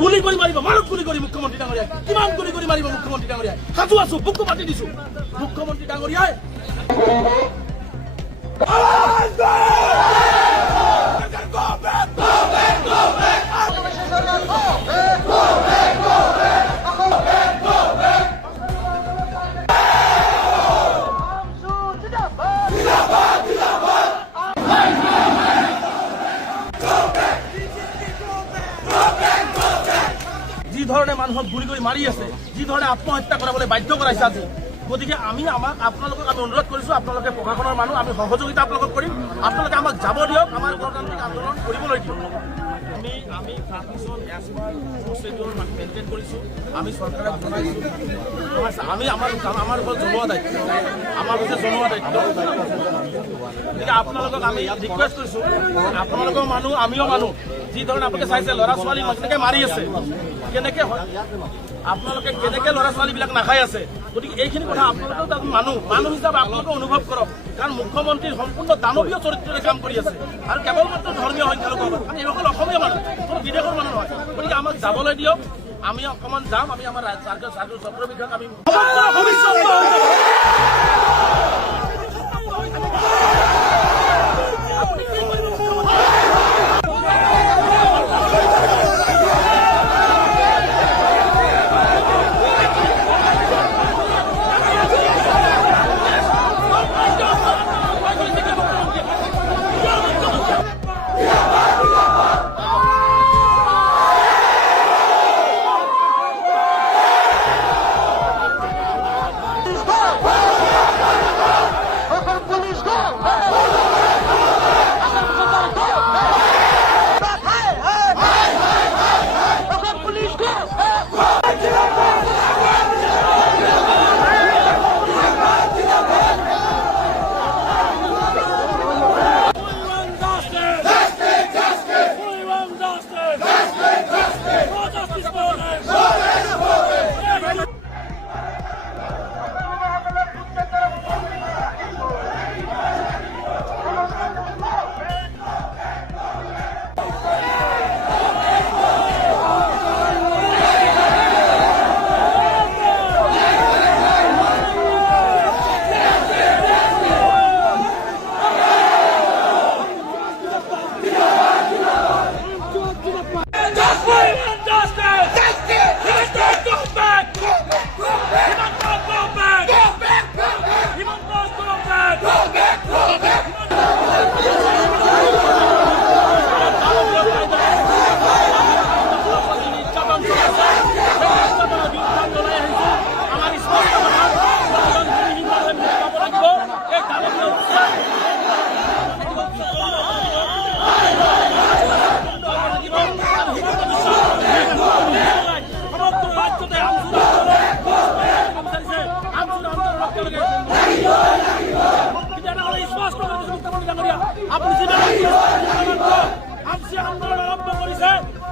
গুলি কৰি মাৰিব, মাৰক গুলি কৰি মুখ্যমন্ত্ৰী ডাঙৰীয়াই। কিমান গুলি কৰি মাৰিব মুখ্যমন্ত্ৰী ডাঙৰীয়াই? সাজু আছো, বুকু পাতি দিছো। মুখ্যমন্ত্ৰী ডাঙৰীয়াই যি ধৰণে মানুহক গুলি কৰি মাৰি আছে, যি ধৰণে আত্মহত্যা কৰাবলৈ বাধ্য কৰাইছে আজি, গতিকে আমি আপোনালোকক অনুৰোধ কৰিছো, আপোনালোকে প্ৰশাসনৰ মানুহ, আমি সহযোগিতা আপোনালোকক কৰিম। আপোনালোকে আমাক যাব দিয়ক, আমাৰ গণতান্ত্ৰিক আন্দোলন কৰিবলৈ দিয়ক। আমি মেইনটেইন কৰিছোঁ, আমি চৰকাৰক জনাইছোঁ, আমি আমাৰ ওপৰত জনোৱা দায়িত্ব, আমাৰ ওপৰত জনোৱা দায়িত্ব। গতিকে আপোনালোকক আমি ৰিকুৱেষ্ট কৰিছোঁ, আপোনালোকৰ মানুহ, আমিও মানুহ। যি ধৰণে আপোনালোকে চাইছে ল'ৰা ছোৱালী কেনেকৈ মাৰি আছে, কেনেকৈ আপোনালোকে কেনেকৈ ল'ৰা ছোৱালীবিলাক নাখাই আছে। গতিকে এইখিনি কথা আপোনালোকেও তাত মানুহ হিচাপে আপোনালোকে অনুভৱ কৰক, কাৰণ মুখ্যমন্ত্ৰী সম্পূৰ্ণ দানৱীয় চৰিত্ৰৰে কাম কৰি আছে, আৰু কেৱল মাত্ৰ ধৰ্মীয় সংখ্যালঘু, কাৰণ এইসকল অসমীয়া মানুহ, কোনো বিদেশৰ মানুহ নহয়। গতিকে আমাক যাবলৈ দিয়ক, আমি অকণমান যাম, আমি আমাৰ চক্ৰ বিষয়ক আমি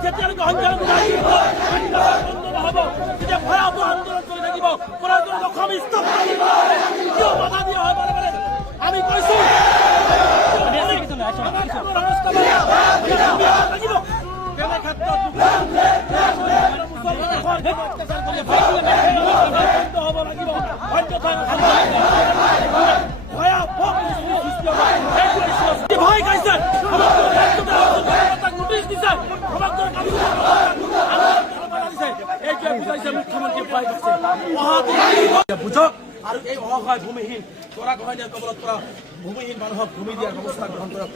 যেতিয়ালৈকে সংখ্যালঘু নহ'ব, তেতিয়া ভয়াৱহ আন্দোলন চলি থাকিব। অসম স্তব্ধ কিয় বাধা দিয়া হয় বাৰে বাৰে আমি কৈছোঁ, তেনে ক্ষেত্ৰত হ'ব লাগিব, অন্যথা ভয়াৱহ ভয় খাইছে, নোটিছ দিছে, বুঝক আৰু এই অসহায় ভূমিহীন গৰা গহনীয়া কবলত পৰা ভূমিহীন মানুহক ভূমি দিয়াৰ ব্যৱস্থা গ্ৰহণ কৰক।